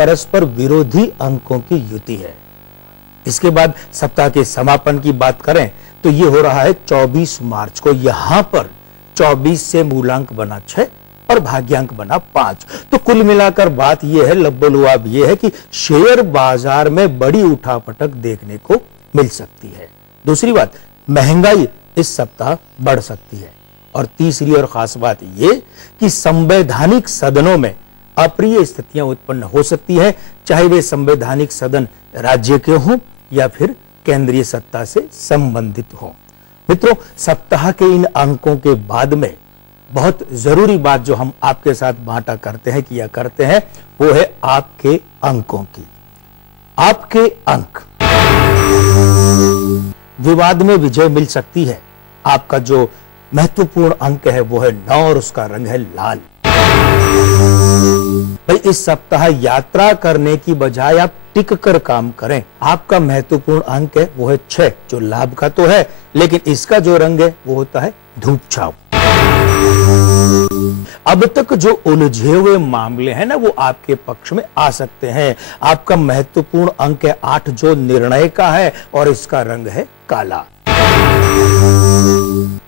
परस्पर विरोधी अंकों की युति है। इसके बाद सप्ताह के समापन की बात करें तो ये हो रहा है 24 मार्च को। यहां पर 24 से मूलांक बना 6 और भाग्यांक बना 5। तो कुल मिलाकर बात यह है, लब्बो-लुआब यह है कि शेयर बाजार में बड़ी उठापटक देखने को मिल सकती है। दूसरी बात, महंगाई इस सप्ताह बढ़ सकती है। और तीसरी और खास बात यह कि संवैधानिक सदनों में अप्रिय स्थितियां उत्पन्न हो सकती है, चाहे वे संवैधानिक सदन राज्य के हों या फिर केंद्रीय सत्ता से संबंधित हों। मित्रों, सप्ताह के इन अंकों के बाद में बहुत जरूरी बात जो हम आपके साथ बांटा करते हैं, किया करते हैं, वो है आपके अंकों की। आपके अंक, विवाद में विजय मिल सकती है। आपका जो महत्वपूर्ण अंक है वो है 9 और उसका रंग है लाल। भाई, इस सप्ताह यात्रा करने की बजाय आप टिक कर काम करें। आपका महत्वपूर्ण अंक है वो है 6, जो लाभ का तो है, लेकिन इसका जो रंग है वो होता है धूप छाव। अब तक जो उलझे हुए मामले हैं ना, वो आपके पक्ष में आ सकते हैं। आपका महत्वपूर्ण अंक है 8, जो निर्णय का है, और इसका रंग है काला।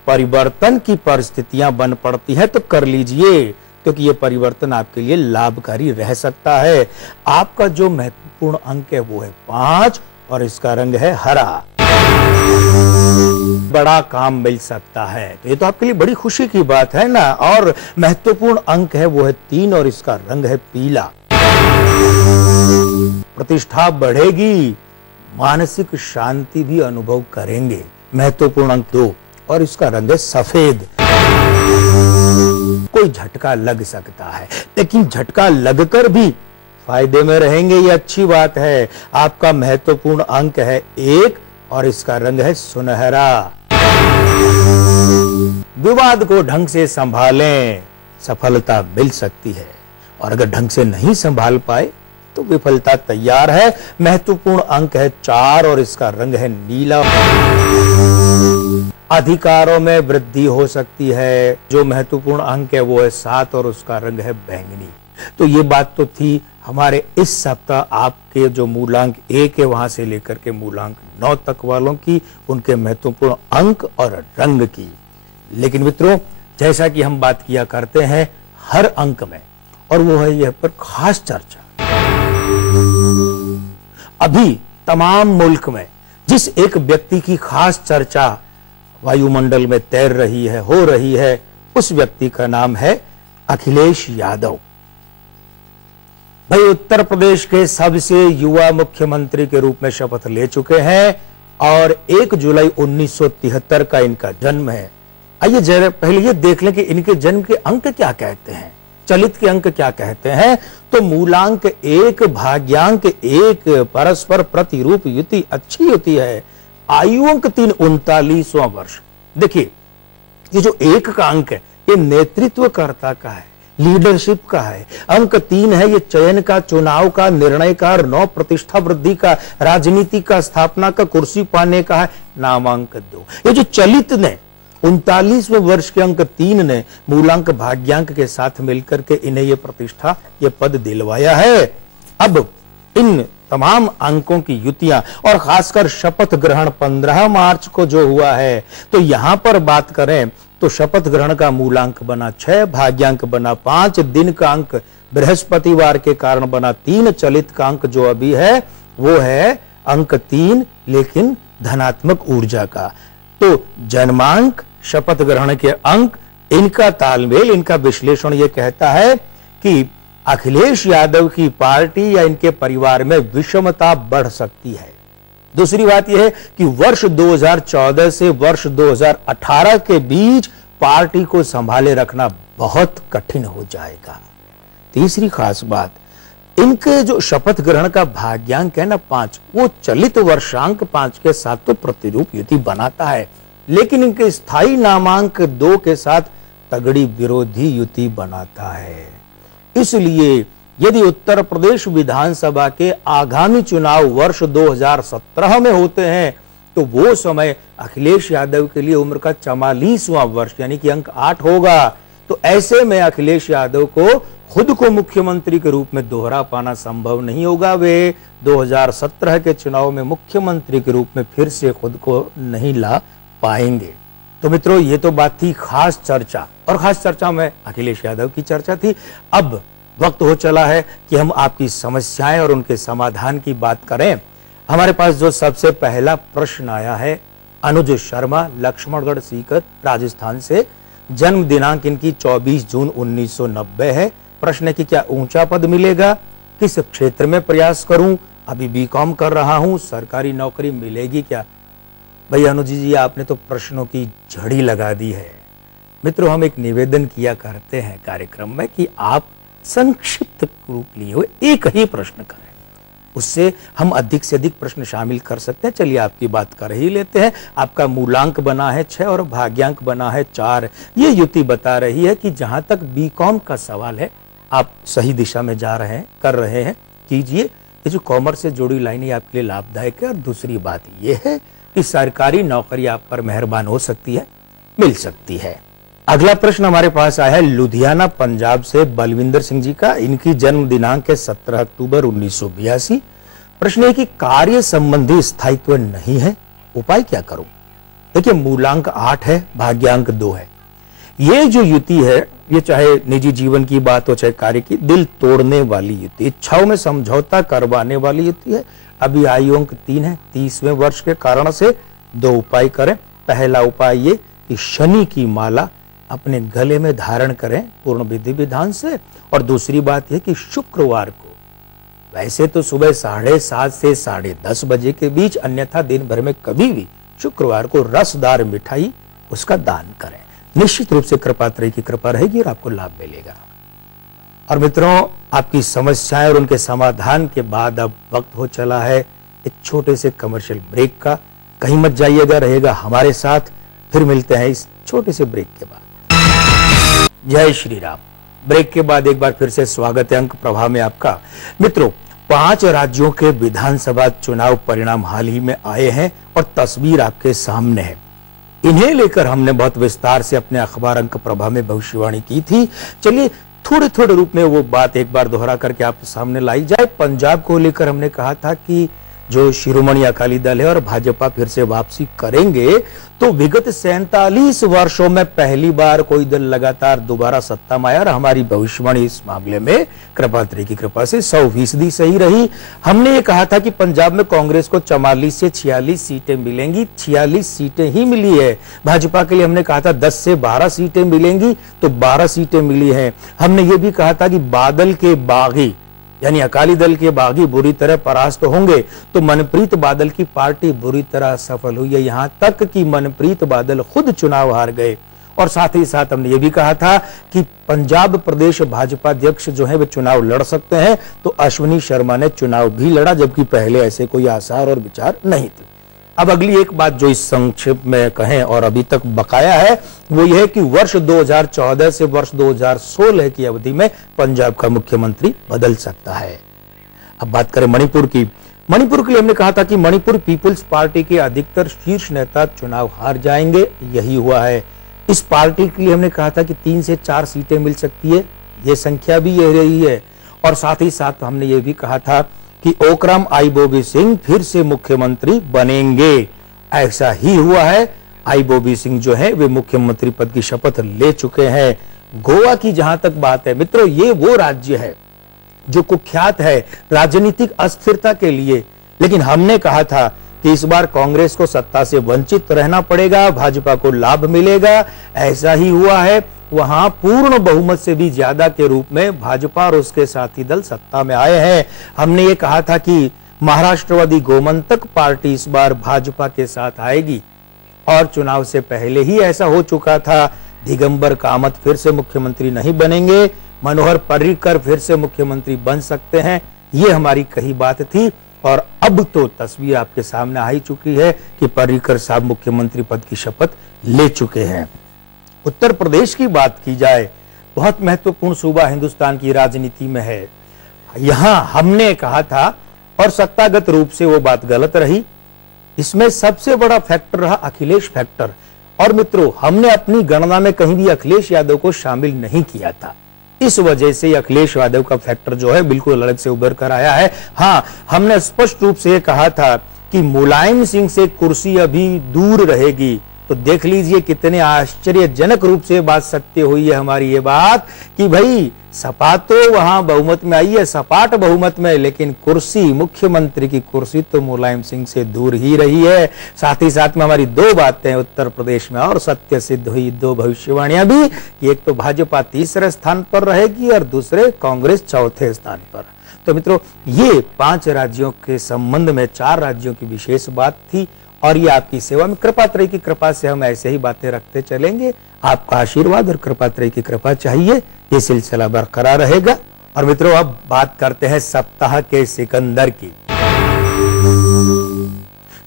परिवर्तन की परिस्थितियां बन पड़ती है तो कर लीजिए, क्योंकि ये परिवर्तन आपके लिए लाभकारी रह सकता है। आपका जो महत्वपूर्ण अंक है वो है 5 और इसका रंग है हरा। बड़ा काम मिल सकता है, तो ये तो आपके लिए बड़ी खुशी की बात है ना। और महत्वपूर्ण अंक है वो है 3 और इसका रंग है पीला। प्रतिष्ठा बढ़ेगी, मानसिक शांति भी अनुभव करेंगे। महत्वपूर्ण अंक 2 और इसका रंग है सफेद। कोई झटका लग सकता है, लेकिन झटका लगकर भी फायदे में रहेंगे, ये अच्छी बात है। आपका महत्वपूर्ण अंक है 1 और इसका रंग है सुनहरा। विवाद को ढंग से संभालें, सफलता मिल सकती है, और अगर ढंग से नहीं संभाल पाए तो विफलता तैयार है। महत्वपूर्ण अंक है 4 और इसका रंग है नीला। अधिकारों में वृद्धि हो सकती है। जो महत्वपूर्ण अंक है वो है 7 और उसका रंग है बैंगनी। तो ये बात तो थी हमारे इस सप्ताह आपके जो मूलांक 1 है वहां से लेकर के मूलांक 9 तक वालों की, उनके महत्वपूर्ण अंक और रंग की। लेकिन मित्रों, जैसा कि हम बात किया करते हैं हर अंक में, और वो है यह पर खास चर्चा। अभी तमाम मुल्क में जिस एक व्यक्ति की खास चर्चा वायुमंडल में तैर रही है, हो रही है, उस व्यक्ति का नाम है अखिलेश यादव। भाई, उत्तर प्रदेश के सबसे युवा मुख्यमंत्री के रूप में शपथ ले चुके हैं और 1 जुलाई 1973 का इनका जन्म है। आइए जरा पहले ये देख लें कि इनके जन्म के अंक क्या कहते हैं, चलित के अंक क्या कहते हैं। तो मूलांक 1, भाग्यांक 1, परस्पर प्रतिरूप युति अच्छी होती है। आयु अंक 3, 39वां वर्ष। देखिए, ये जो 1 का अंक है ये नेतृत्वकर्ता का है, लीडरशिप का है। अंक 3 है ये चयन का, चुनाव का, निर्णय का, और 9 प्रतिष्ठा वृद्धि का, राजनीति का, स्थापना का, कुर्सी पाने का है। नामांक 2, ये जो चलित ने 39वें वर्ष के अंक 3 ने मूलांक भाग्यांक के साथ मिलकर के इन्हें ये प्रतिष्ठा, ये पद दिलवाया है। अब इन तमाम अंकों की युतियां और खासकर शपथ ग्रहण 15 मार्च को जो हुआ है, तो यहां पर बात करें तो शपथ ग्रहण का मूलांक बना 6, भाग्यांक बना 5, दिन का अंक बृहस्पतिवार के कारण बना 3, चलित का अंक जो अभी है वो है अंक 3, लेकिन धनात्मक ऊर्जा का। तो जन्मांक, शपथ ग्रहण के अंक, इनका तालमेल, इनका विश्लेषण ये कहता है कि अखिलेश यादव की पार्टी या इनके परिवार में विषमता बढ़ सकती है। दूसरी बात यह है कि वर्ष 2014 से वर्ष 2018 के बीच पार्टी को संभाले रखना बहुत कठिन हो जाएगा। तीसरी खास बात, इनके जो शपथ ग्रहण का भाग्यांक है ना 5, वो चलित वर्षांक 5 के साथ तो प्रतिरूप युति बनाता है, लेकिन इनके स्थायी नामांक 2 के साथ तगड़ी विरोधी युति बनाता है। इसलिए यदि उत्तर प्रदेश विधानसभा के आगामी चुनाव वर्ष 2017 में होते हैं तो वो समय अखिलेश यादव के लिए उम्र का 44वां वर्ष यानी कि अंक 8 होगा। तो ऐसे में अखिलेश यादव को खुद को मुख्यमंत्री के रूप में दोहरा पाना संभव नहीं होगा। वे 2017 के चुनाव में मुख्यमंत्री के रूप में फिर से खुद को नहीं ला पाएंगे। तो मित्रों, ये तो बात थी खास चर्चा, और खास चर्चा में अखिलेश यादव की चर्चा थी। अब वक्त हो चला है कि हम आपकी समस्याएं और उनके समाधान की बात करें। हमारे पास जो सबसे पहला प्रश्न आया है, अनुज शर्मा, लक्ष्मणगढ़ सीकर, राजस्थान से। जन्म दिनांक इनकी 24 जून 1990 है। प्रश्न है कि क्या ऊंचा पद मिलेगा, किस क्षेत्र में प्रयास करूं, अभी बीकॉम कर रहा हूं, सरकारी नौकरी मिलेगी क्या। भाई अनुज जी, आपने तो प्रश्नों की झड़ी लगा दी है। मित्रों, हम एक निवेदन किया करते हैं कार्यक्रम में कि आप संक्षिप्त रूप लिए हुए एक ही प्रश्न करें, उससे हम अधिक से अधिक प्रश्न शामिल कर सकते हैं। चलिए आपकी बात कर ही लेते हैं। आपका मूलांक बना है 6 और भाग्यांक बना है 4। ये युति बता रही है कि जहां तक बीकॉम का सवाल है, आप सही दिशा में जा रहे हैं, कर रहे हैं, कीजिए। ये जो कॉमर्स से जुड़ी लाइनें आपके लिए लाभदायक है। और दूसरी बात ये है कि सरकारी नौकरी आप पर मेहरबान हो सकती है, मिल सकती है। अगला प्रश्न हमारे पास आया है लुधियाना पंजाब से बलविंदर सिंह जी का। इनकी जन्म दिनांक है 17 अक्टूबर 1982। प्रश्न है कि कार्य संबंधी स्थायित्व नहीं है, उपाय क्या करूं। देखिए, मूलांक 8 है, भाग्यांक 2 है। ये जो युति है, ये चाहे निजी जीवन की बात हो चाहे कार्य की, दिल तोड़ने वाली युति, इच्छाओं में समझौता करवाने वाली युति है। अभी आयु अंक 3 है, 30वें वर्ष के कारण से 2 उपाय करें। पहला उपाय ये कि शनि की माला अपने गले में धारण करें पूर्ण विधि विधान से। और दूसरी बात यह कि शुक्रवार को, वैसे तो सुबह 7:30 से 10:30 बजे के बीच, अन्यथा दिन भर में कभी भी शुक्रवार को रसदार मिठाई उसका दान करें। निश्चित रूप से कृपात्रय की कृपा रहेगी और आपको लाभ मिलेगा। और मित्रों, आपकी समस्याएं और उनके समाधान के बाद अब वक्त हो चला है एक छोटे से कमर्शियल ब्रेक का। कहीं मत जाइएगा, रहेगा हमारे साथ। फिर मिलते हैं इस छोटे से ब्रेक के बाद। जय श्री राम। ब्रेक के बाद एक बार फिर से स्वागत है अंक प्रभा में आपका। मित्रों, 5 राज्यों के विधानसभा चुनाव परिणाम हाल ही में आए हैं और तस्वीर आपके सामने है। इन्हें लेकर हमने बहुत विस्तार से अपने अखबार अंक प्रभा में भविष्यवाणी की थी। चलिए थोड़े थोड़े रूप में वो बात एक बार दोहरा करके आपके सामने लाई जाए। पंजाब को लेकर हमने कहा था कि जो शिरोमणि अकाली दल है और भाजपा फिर से वापसी करेंगे, तो विगत 47 वर्षों में पहली बार कोई दल लगातार दोबारा सत्ता में आया। और हमारी भविष्यवाणी इस मामले में कृपात्री की कृपा से 100% सही रही। हमने ये कहा था कि पंजाब में कांग्रेस को 44 से 46 सीटें मिलेंगी, 46 सीटें ही मिली है। भाजपा के लिए हमने कहा था 10 से 12 सीटें मिलेंगी, तो 12 सीटें मिली हैं। हमने ये भी कहा था कि बादल के बागी यानी अकाली दल के बागी बुरी तरह परास्त होंगे, तो मनप्रीत बादल की पार्टी बुरी तरह सफल हुई है। यहां तक कि मनप्रीत बादल खुद चुनाव हार गए। और साथ ही साथ हमने ये भी कहा था कि पंजाब प्रदेश भाजपा अध्यक्ष जो है वे चुनाव लड़ सकते हैं, तो अश्विनी शर्मा ने चुनाव भी लड़ा, जबकि पहले ऐसे कोई आसार और विचार नहीं थे। अब अगली एक बात जो इस संक्षेप में कहें और अभी तक बकाया है, वो ये है कि वर्ष 2014 से वर्ष 2016 की अवधि में पंजाब का मुख्यमंत्री बदल सकता है। अब बात करें मणिपुर की। मणिपुर के लिए हमने कहा था कि मणिपुर पीपुल्स पार्टी के अधिकतर शीर्ष नेता चुनाव हार जाएंगे, यही हुआ है। इस पार्टी के लिए हमने कहा था कि 3 से 4 सीटें मिल सकती है, ये संख्या भी यह रही है। और साथ ही साथ हमने ये भी कहा था कि ओकराम आइबोबी सिंह फिर से मुख्यमंत्री बनेंगे, ऐसा ही हुआ है। आइबोबी सिंह जो है वे मुख्यमंत्री पद की शपथ ले चुके हैं। गोवा की जहां तक बात है मित्रों, ये वो राज्य है जो कुख्यात है राजनीतिक अस्थिरता के लिए, लेकिन हमने कहा था कि इस बार कांग्रेस को सत्ता से वंचित रहना पड़ेगा, भाजपा को लाभ मिलेगा, ऐसा ही हुआ है। वहां पूर्ण बहुमत से भी ज्यादा के रूप में भाजपा और उसके साथी दल सत्ता में आए हैं। हमने ये कहा था कि महाराष्ट्रवादी गोमंतक पार्टी इस बार भाजपा के साथ आएगी, और चुनाव से पहले ही ऐसा हो चुका था। दिगंबर कामत फिर से मुख्यमंत्री नहीं बनेंगे, मनोहर पर्रिकर फिर से मुख्यमंत्री बन सकते हैं, ये हमारी कही बात थी। और अब तो तस्वीर आपके सामने आ ही चुकी है कि पर्रिकर साहब मुख्यमंत्री पद की शपथ ले चुके हैं। उत्तर प्रदेश की बात की जाए, बहुत महत्वपूर्ण सूबा हिंदुस्तान की राजनीति में है। यहां हमने कहा था, और सत्तागत रूप से वो बात गलत रही, इसमें सबसे बड़ा फैक्टर रहा अखिलेश फैक्टर। और मित्रों, हमने अपनी गणना में कहीं भी अखिलेश यादव को शामिल नहीं किया था। इस वजह से अखिलेश यादव का फैक्टर जो है बिल्कुल अलग से उभर कर आया है। हाँ, हमने स्पष्ट रूप से कहा था कि मुलायम सिंह से कुर्सी अभी दूर रहेगी, तो देख लीजिए कितने आश्चर्यजनक रूप से बात सत्य हुई है हमारी ये बात कि भाई सपा तो वहां बहुमत में आई है, सपाट बहुमत में, लेकिन कुर्सी, मुख्यमंत्री की कुर्सी तो मुलायम सिंह से दूर ही रही है। साथ ही साथ में हमारी दो बातें उत्तर प्रदेश में और सत्य सिद्ध हुई, दो भविष्यवाणियां भी, एक तो भाजपा तीसरे स्थान पर रहेगी और दूसरे कांग्रेस चौथे स्थान पर। तो मित्रों, ये 5 राज्यों के संबंध में 4 राज्यों की विशेष बात थी और ये आपकी सेवा में कृपात्रय की कृपा से हम ऐसे ही बातें रखते चलेंगे। आपका आशीर्वाद और कृपात्रय की कृपा चाहिए, ये सिलसिला बरकरार रहेगा। और मित्रों, अब बात करते हैं सप्ताह के सिकंदर की।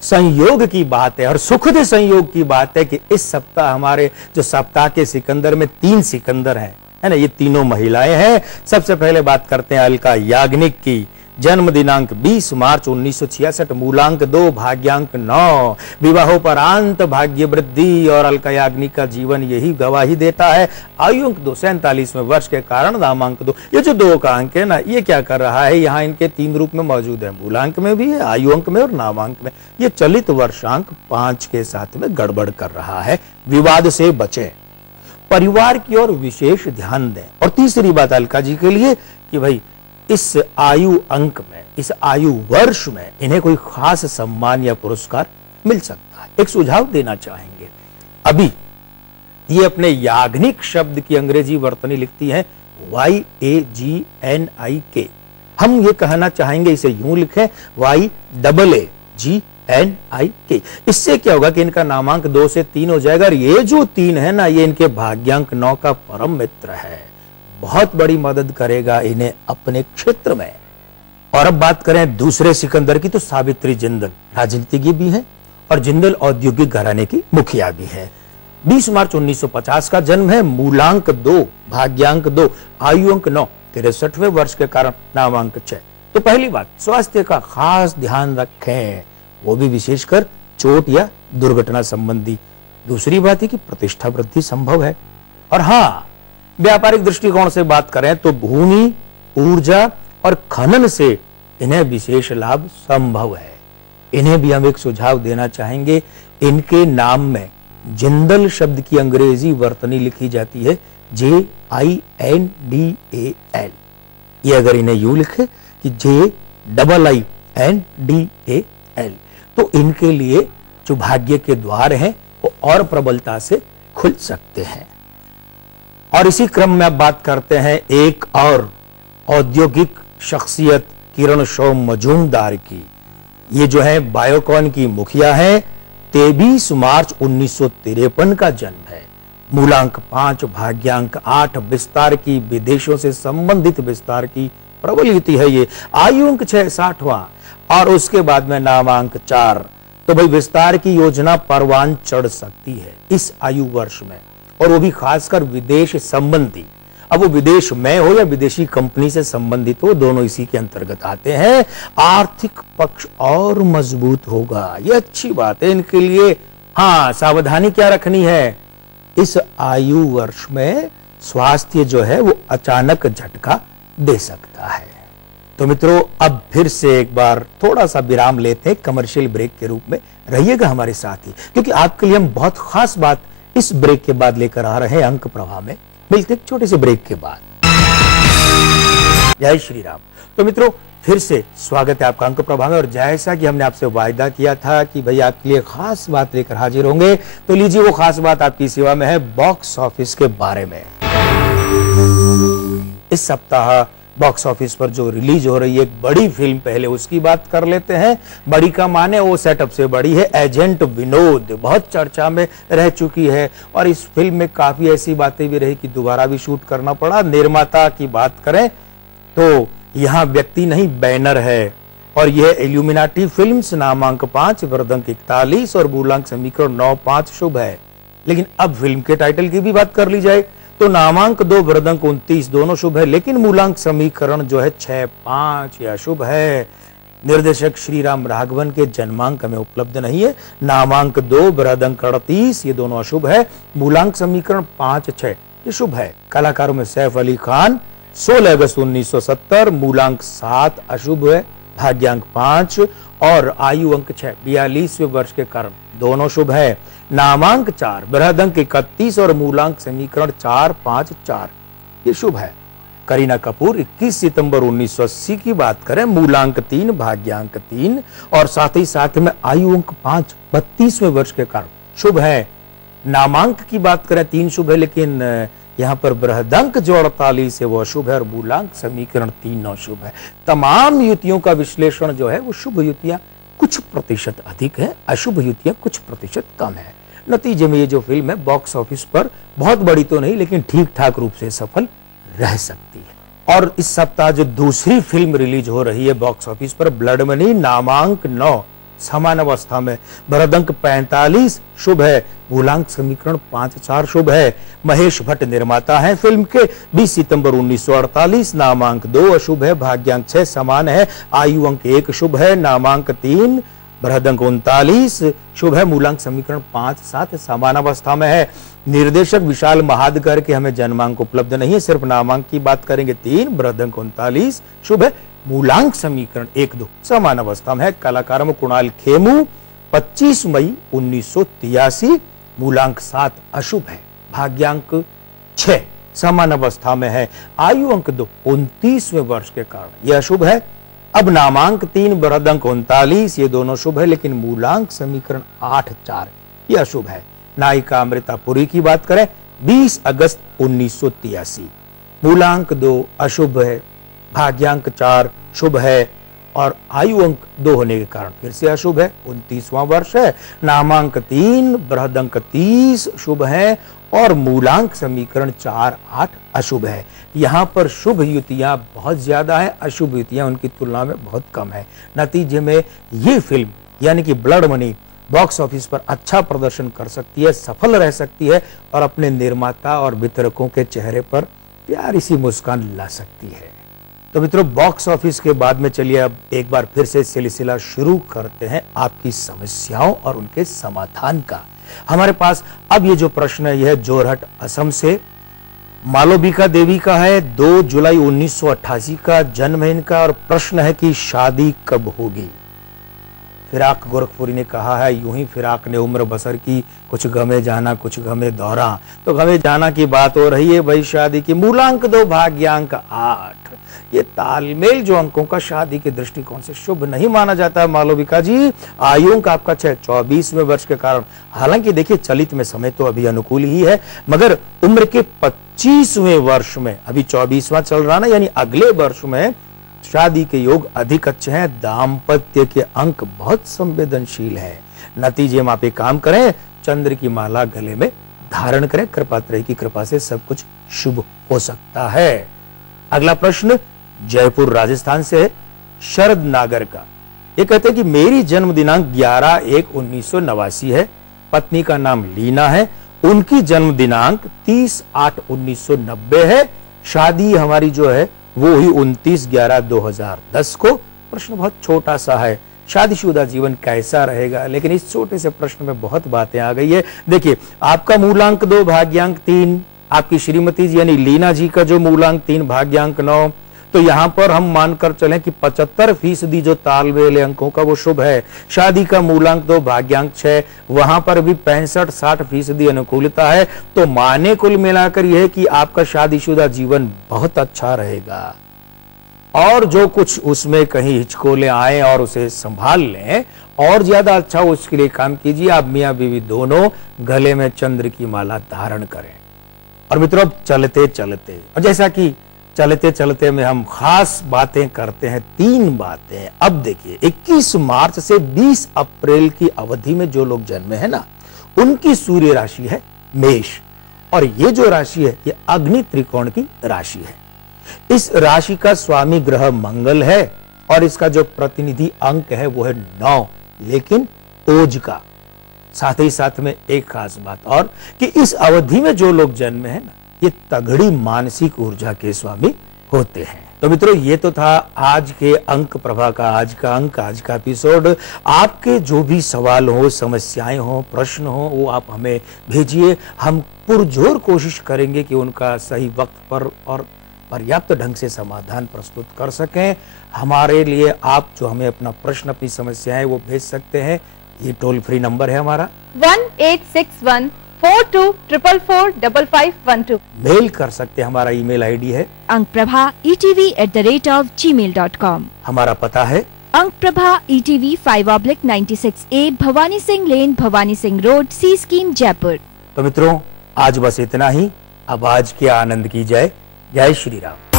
संयोग की बात है और सुखद संयोग की बात है कि इस सप्ताह हमारे जो सप्ताह के सिकंदर में 3 सिकंदर हैं, है ना, ये तीनों महिलाएं हैं। सबसे पहले बात करते हैं अलका याग्निक की। जन्म दिनांक 20 मार्च 1966, मूलांक 2, भाग्यांक 9, विवाहोपरांत भाग्य वृद्धि और अलका याग्निक का जीवन यही गवाही देता है। आयु अंक 2, 47वें वर्ष के कारण नामांक 2। ये जो 2 का अंक है ना, ये क्या कर रहा है, यहाँ इनके 3 रूप में मौजूद है, मूलांक में भी है, आयु अंक में और नामांक में। ये चलित वर्षांक 5 के साथ में गड़बड़ कर रहा है। विवाद से बचे, परिवार की ओर विशेष ध्यान दें। और तीसरी बात अलका जी के लिए कि भाई इस आयु अंक में, इस आयु वर्ष में इन्हें कोई खास सम्मान या पुरस्कार मिल सकता है। एक सुझाव देना चाहेंगे। अभी ये अपने याग्निक शब्द की अंग्रेजी वर्तनी लिखती है YAGNIK। हम ये कहना चाहेंगे, इसे यूं लिखें YAAGNIK। इससे क्या होगा कि इनका नामांक 2 से 3 हो जाएगा और ये जो 3 है ना, ये इनके भाग्यांक 9 का परम मित्र है, बहुत बड़ी मदद करेगा इन्हें अपने क्षेत्र में। और अब बात करें दूसरे सिकंदर की, तो सावित्री जिंदल राजनीतिज्ञ भी है और जिंदल औद्योगिक घराने की मुखिया भी है। 20 मार्च 1950 का जन्म है, मूलांक 2, भाग्यांक 2, आयु अंक 9, 63वें वर्ष के कारण नामांक 6। तो पहली बात, स्वास्थ्य का खास ध्यान रखें, वो भी विशेषकर चोट या दुर्घटना संबंधी। दूसरी बात है कि प्रतिष्ठा वृद्धि संभव है। और हाँ, व्यापारिक दृष्टिकोण से बात करें तो भूमि, ऊर्जा और खनन से इन्हें विशेष लाभ संभव है। इन्हें भी हम एक सुझाव देना चाहेंगे। इनके नाम में जिंदल शब्द की अंग्रेजी वर्तनी लिखी जाती है JINDAL। ये अगर इन्हें यूं लिखे कि JIINDAL, तो इनके लिए जो भाग्य के द्वार हैं वो और प्रबलता से खुल सकते हैं। और इसी क्रम में अब बात करते हैं एक और औद्योगिक शख्सियत, किरण सोम मजूमदार की। ये जो है बायोकॉन की मुखिया है। 23 मार्च 1953 का जन्म है, मूलांक 5, भाग्यांक 8, विस्तार की, विदेशों से संबंधित विस्तार की प्रबल युति है ये। आयु अंक 6, 60वां और उसके बाद में नामांक 4। तो भाई विस्तार की योजना परवान चढ़ सकती है इस आयु वर्ष में, और वो भी खासकर विदेश संबंधी। अब वो विदेश में हो या विदेशी कंपनी से संबंधित हो, दोनों इसी के अंतर्गत आते हैं। आर्थिक पक्ष और मजबूत होगा, ये अच्छी बात है इनके लिए। हाँ, सावधानी क्या रखनी है, इस आयु वर्ष में स्वास्थ्य जो है वो अचानक झटका दे सकता है। तो मित्रों, अब फिर से एक बार थोड़ा सा विराम लेते हैं कमर्शियल ब्रेक के रूप में। रहिएगा हमारे साथ ही, क्योंकि आपके लिए हम बहुत खास बात इस ब्रेक के बाद लेकर आ रहे हैं अंक प्रवाह में। मिलते एक छोटे से ब्रेक के बाद। जय श्री राम। तो मित्रों, फिर से स्वागत है आपका अंक प्रवाह में। और जैसा कि हमने आपसे वायदा किया था कि भाई आपके लिए खास बात लेकर हाजिर होंगे, तो लीजिए वो खास बात आपकी सेवा में है बॉक्स ऑफिस के बारे में। इस सप्ताह बॉक्स ऑफिस पर जो रिलीज हो रही है एक बड़ी फिल्म, पहले उसकी बात कर लेते हैं। बड़ी का माने वो सेटअप से बड़ी है, एजेंट विनोद बहुत चर्चा में रह चुकी है। और इस फिल्म में काफी ऐसी बातें भी रही कि दोबारा भी शूट करना पड़ा। निर्माता की बात करें तो यहाँ व्यक्ति नहीं बैनर है, और यह इल्यूमिनाटी फिल्म्स, नामांक 5, वृद्धंक 41 और मूलांक समीकरण 9-5 शुभ है। लेकिन अब फिल्म के टाइटल की भी बात कर ली जाए तो नामांक 2, वृद्धंक 29 दोनों शुभ है, लेकिन मूलांक समीकरण जो है 6-5 या शुभ है। निर्देशक श्रीराम राघवन के जन्मांक में उपलब्ध नहीं है। नामांक 2, वृद्धंक 38 ये दोनों अशुभ है। मूलांक समीकरण 5-6 ये शुभ है। कलाकारों में सैफ अली खान 16 अगस्त 1970, मूलांक 7 अशुभ है, भाग्यांक 5 और आयु अंक 6 42वें वर्ष के कारण दोनों शुभ है। नामांक 4, बृहदंक 31 और मूलांक समीकरण 4 5 4 ये शुभ है। करीना कपूर 21 सितंबर 1980 की बात करें, मूलांक 3 भाग्यांक 3 और साथ ही साथ में आयु अंक 5 32वें वर्ष के कारण शुभ है। नामांक की बात करें 3 शुभ है, लेकिन यहाँ पर बृहदंक जो 48 है वो अशुभ है और मूलांक समीकरण 3 अशुभ है। तमाम युतियों का विश्लेषण जो है वो शुभ युतियां कुछ प्रतिशत अधिक है, अशुभ युतियां कुछ प्रतिशत कम है। नतीजे में ये जो फिल्म है बॉक्स ऑफिस पर बहुत बड़ी तो नहीं लेकिन ठीक ठाक रूप से सफल रह सकती है। और इस सप्ताह जो दूसरी फिल्म रिलीज हो रही है बॉक्स ऑफिस पर, ब्लड मनी, नामांक 9 समान अवस्था में, बृहदंक 45 शुभ है, मूलांक समीकरण 5 4 शुभ है। महेश भट्ट निर्माता हैं फिल्म के, 20 सितंबर 1948, नामांक 2 अशुभ है, भाग्यांक 6 समान है, आयु अंक 1 शुभ है, नामांक 3 बृहदंक 39 शुभ है, मूलांक समीकरण 5 7 समान अवस्था में है। निर्देशक विशाल महादकर के हमें जन्मांक उपलब्ध नहीं है, सिर्फ नामांक की बात करेंगे 3, बृहदंक 39 शुभ है, मूलांक समीकरण 1 2 समान अवस्था में है। कलाकारों में कुणाल खेमू 25 मई 1983, मूलांक 7 अशुभ है, भाग्यांक 6 समान अवस्था में है, आयु अंक 2 29वें वर्ष के कारण यह अशुभ है। अब नामांक 3 बृहदंक 39 ये दोनों शुभ है, लेकिन मूलांक समीकरण 8 4 यह अशुभ है। नायिका अमृता पुरी की बात करें 20 अगस्त 1983, मूलांक 2 अशुभ है, भाग्यांक 4 शुभ है और आयु अंक 2 होने के कारण फिर से अशुभ है, 29वां वर्ष है। नामांक 3 बृहदंक 30 शुभ है और मूलांक समीकरण 4 8 अशुभ है। यहाँ पर शुभ युतियां बहुत ज्यादा है, अशुभ युतियां उनकी तुलना में बहुत कम है। नतीजे में ये फिल्म यानी कि ब्लड मनी बॉक्स ऑफिस पर अच्छा प्रदर्शन कर सकती है, सफल रह सकती है और अपने निर्माता और वितरकों के चेहरे पर प्यारी सी मुस्कान ला सकती है। तो मित्रों, बॉक्स ऑफिस के बाद में चलिए अब एक बार फिर से सिलसिला शुरू करते हैं आपकी समस्याओं और उनके समाधान का। हमारे पास अब ये जो प्रश्न है यह जोरहट असम से मालोबिका देवी का है, 2 जुलाई 1988 का जन्म है इनका और प्रश्न है कि शादी कब होगी। फिराक गोरखपुरी ने कहा है, यूं ही फिराक ने उम्र बसर की, कुछ गमे जाना कुछ गमे दौरा। तो गमे जाना की बात हो रही है भाई शादी की। मूलांक 2 भाग्यांक 8 ये तालमेल जो अंकों का शादी के दृष्टिकोण से शुभ नहीं माना जाता है मालोबिका जी। आयु अंक आपका 24वें वर्ष के कारण, हालांकि देखिए चलित में समय तो अभी अनुकूल ही है, मगर उम्र के 25वें वर्ष में, अभी 24वां चल रहा ना, यानी अगले वर्ष में शादी के योग अधिक अच्छे हैं। दाम्पत्य के अंक बहुत संवेदनशील है। नतीजे में आप एक काम करें, चंद्र की माला गले में धारण करें, कृपात्रय की कृपा से सब कुछ शुभ हो सकता है। अगला प्रश्न जयपुर राजस्थान से है, शरद नागर का। ये कहते हैं कि मेरी जन्म दिनांक 11/1/1989 है, पत्नी का नाम लीना है, उनकी जन्म दिनांक 30/8/1990 है, शादी हमारी जो है वो हुई 29/11/2010 को। प्रश्न बहुत छोटा सा है, शादीशुदा जीवन कैसा रहेगा, लेकिन इस छोटे से प्रश्न में बहुत बातें आ गई है। देखिए आपका मूलांक 2 भाग्यांक 3, आपकी श्रीमती जी यानी लीना जी का जो मूलांक 3 भाग्यांक 9, तो यहां पर हम मानकर चलें कि 75% जो तालमेल अंकों का वो शुभ है। शादी का मूलांक 2 भाग्यांक 6, वहां पर भी 65-60% अनुकूलता है। तो माने कुल मिलाकर यह कि आपका शादीशुदा जीवन बहुत अच्छा रहेगा और जो कुछ उसमें कहीं हिचकोले आए और उसे संभाल लें और ज्यादा अच्छा हो उसके लिए काम कीजिए। आप मियां बीवी दोनों गले में चंद्र की माला धारण करें। और मित्रों अब चलते चलते, और जैसा कि चलते चलते में हम खास बातें करते हैं, 3 बातें। अब देखिए 21 मार्च से 20 अप्रैल की अवधि में जो लोग जन्मे हैं ना, उनकी सूर्य राशि है मेष, और ये जो राशि है ये अग्नि त्रिकोण की राशि है। इस राशि का स्वामी ग्रह मंगल है और इसका जो प्रतिनिधि अंक है वो है 9, लेकिन ओज का। साथ ही साथ में एक खास बात और कि इस अवधि में जो लोग जन्मे हैं ना, ये तगड़ी मानसिक ऊर्जा के स्वामी होते हैं। तो मित्रों, ये तो था आज के अंक प्रभा का आज का एपिसोड। आपके जो भी सवाल हो, समस्याएं हो, प्रश्न हो, वो आप हमें भेजिए। हम पुरजोर कोशिश करेंगे कि उनका सही वक्त पर और पर्याप्त ढंग से समाधान प्रस्तुत कर सकें। हमारे लिए आप जो हमें अपना प्रश्न, अपनी समस्याएं वो भेज सकते हैं। ये टोल फ्री नंबर है हमारा 186142445512। मेल कर सकते हैं, हमारा ईमेल आईडी है ankprabha@gmail.com। हमारा पता है अंकप्रभा ETV 5/96A भवानी सिंह लेन, भवानी सिंह रोड, सी स्कीम, जयपुर। तो मित्रों, आज बस इतना ही। अब आज के आनंद की जय श्री राम।